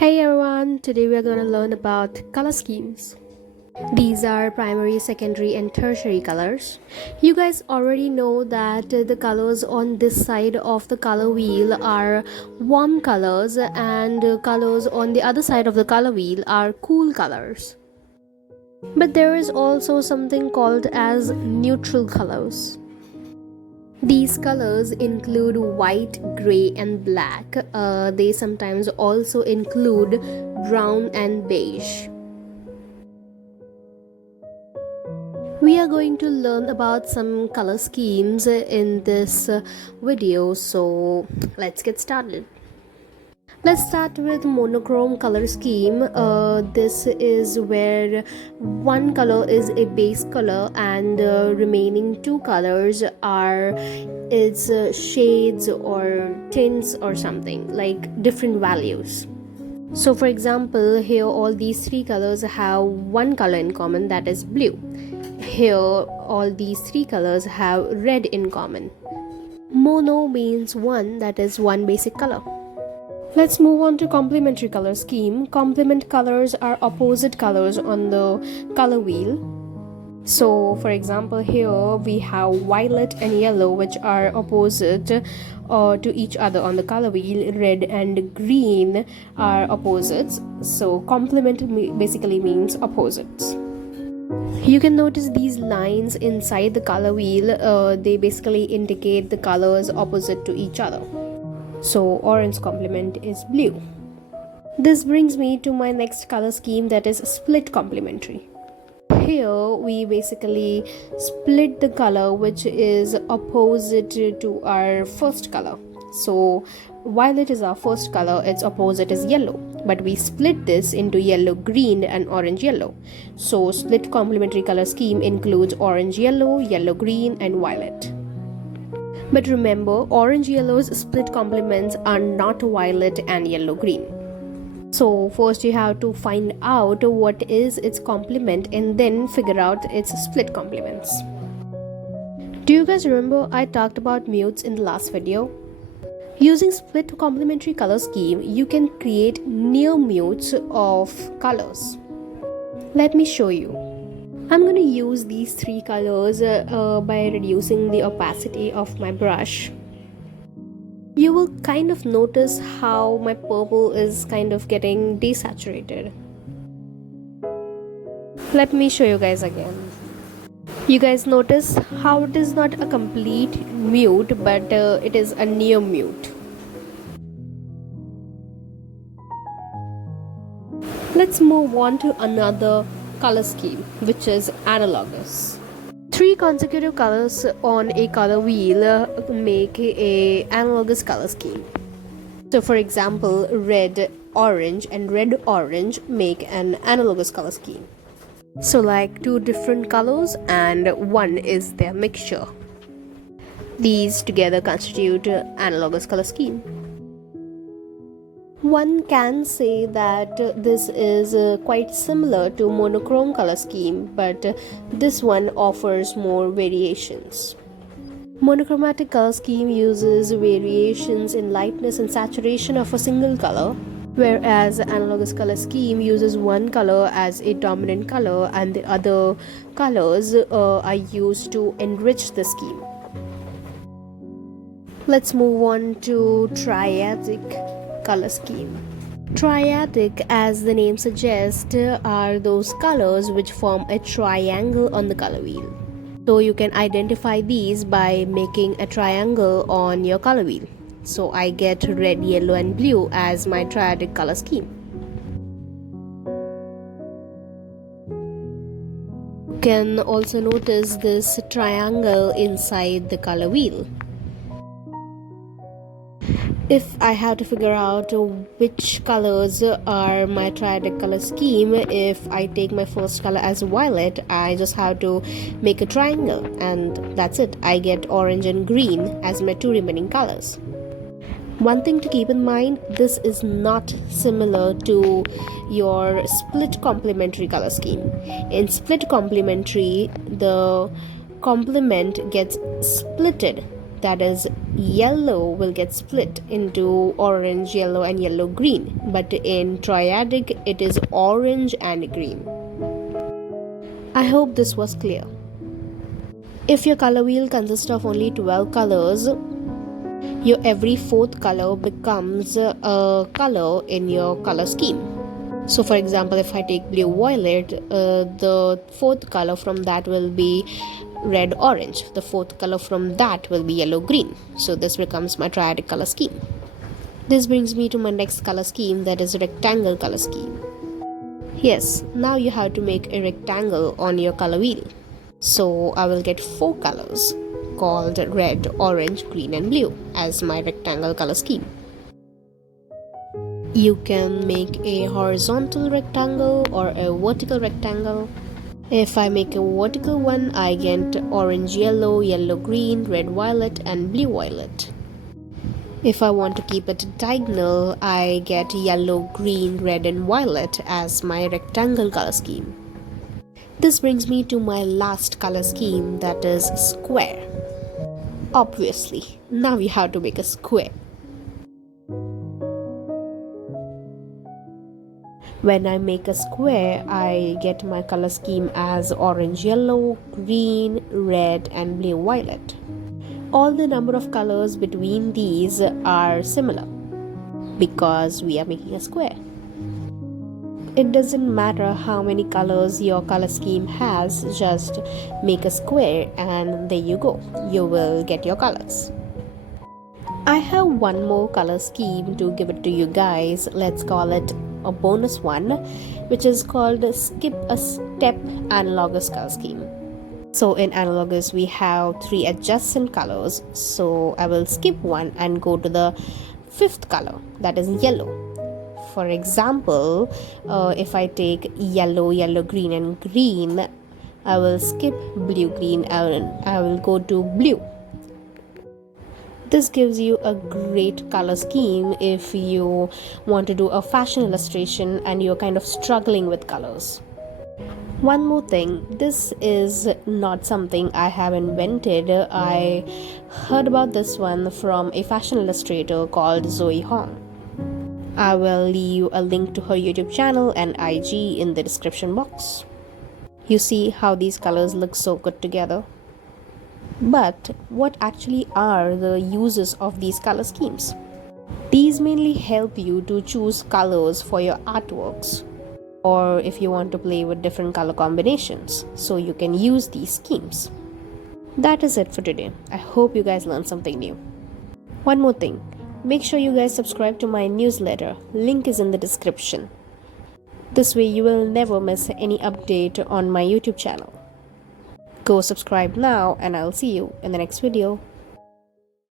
Hey everyone, today we are going to learn about color schemes. These are primary, secondary and tertiary colors. You guys already know that the colors on this side of the color wheel are warm colors and colors on the other side of the color wheel are cool colors. But there is also something called as neutral colors. These colors include white, gray and black. They sometimes also include brown and beige. We are going to learn about some color schemes in this video, so let's get started. Let's start with monochrome color scheme. This is where one color is a base color and the remaining two colors are its shades or tints or something like different values. So for example, here all these three colors have one color in common, that is blue. Here all these three colors have red in common. Mono means one, that is one basic color. Let's move on to complementary color scheme. Complement colors are opposite colors on the color wheel. So for example, here we have violet and yellow, which are opposite to each other on the color wheel. Red and green are opposites. So complement basically means opposites. You can notice these lines inside the color wheel. They basically indicate the colors opposite to each other. So orange complement is blue. This brings me to my next color scheme, that is split complementary. Here we basically split the color which is opposite to our first color. So violet is our first color, its opposite is yellow, but we split this into yellow green and orange yellow. So split complementary color scheme includes orange yellow, yellow green and violet. But remember, orange-yellow's split complements are not violet and yellow-green. So first you have to find out what is its complement and then figure out its split complements. Do you guys remember I talked about mutes in the last video? Using split complementary color scheme, you can create near mutes of colors. Let me show you. I'm going to use these three colors by reducing the opacity of my brush. You will kind of notice how my purple is kind of getting desaturated. Let me show you guys again. You guys notice how it is not a complete mute, but it is a near mute. Let's move on to another color scheme, which is analogous. Three consecutive colors on a color wheel make a analogous color scheme. So for example, red orange and red orange make an analogous color scheme. So like two different colors and one is their mixture. These together constitute analogous color scheme. One can say that this is quite similar to monochrome color scheme, but this one offers more variations. Monochromatic color scheme uses variations in lightness and saturation of a single color, whereas analogous color scheme uses one color as a dominant color and the other colors are used to enrich the scheme. Let's move on to triadic color scheme. Triadic, as the name suggests, are those colors which form a triangle on the color wheel. So you can identify these by making a triangle on your color wheel. So I get red, yellow and blue as my triadic color scheme. You can also notice this triangle inside the color wheel. If I have to figure out which colors are my triadic color scheme, if I take my first color as violet, I just have to make a triangle and that's it. I get orange and green as my two remaining colors. One thing to keep in mind, this is not similar to your split complementary color scheme. In split complementary, the complement gets splitted That is, yellow will get split into orange, yellow, and yellow green. But in Triadic, it is orange and green. I hope this was clear. If your color wheel consists of only 12 colors, your every fourth color becomes a color in your color scheme. So for example, if I take blue violet, the fourth color from that will be red orange. The fourth color from that will be yellow green. So this becomes my triadic color scheme. This brings me to my next color scheme, that is rectangle color scheme. Yes, now you have to make a rectangle on your color wheel. So I will get 4 colors called red, orange, green and blue as my rectangle color scheme. You can make a horizontal rectangle or a vertical rectangle. If I make a vertical one, I get orange, yellow, yellow, green, red, violet and blue, violet. If I want to keep it diagonal, I get yellow, green, red and violet as my rectangle color scheme. This brings me to my last color scheme, that is square. Obviously, now we have to make a square. When I make a square, I get my color scheme as orange, yellow, green, red and blue, violet. All the number of colors between these are similar because we are making a square. It doesn't matter how many colors your color scheme has, just make a square and there you go. You will get your colors. I have one more color scheme to give it to you guys. Let's call it a bonus one, which is called skip a step analogous color scheme. So in Analogous we have 3 adjacent colors, so I will skip one and go to the 5th color, that is yellow. For example, if I take yellow, yellow, green and green, I will skip blue, green and I will go to blue. This gives you a great color scheme if you want to do a fashion illustration and you're kind of struggling with colors. One more thing, this is not something I have invented. I heard about this one from a fashion illustrator called Zoe Hong. I will leave a link to her YouTube channel and IG in the description box. You see how these colors look so good together? But what actually are the uses of these color schemes? These mainly help you to choose colors for your artworks, or if you want to play with different color combinations, so you can use these schemes. That is it for today. I hope you guys learned something new. One more thing, make sure you guys subscribe to my newsletter. Link is in the description. This way you will never miss any update on my YouTube channel. Go subscribe now and I'll see you in the next video.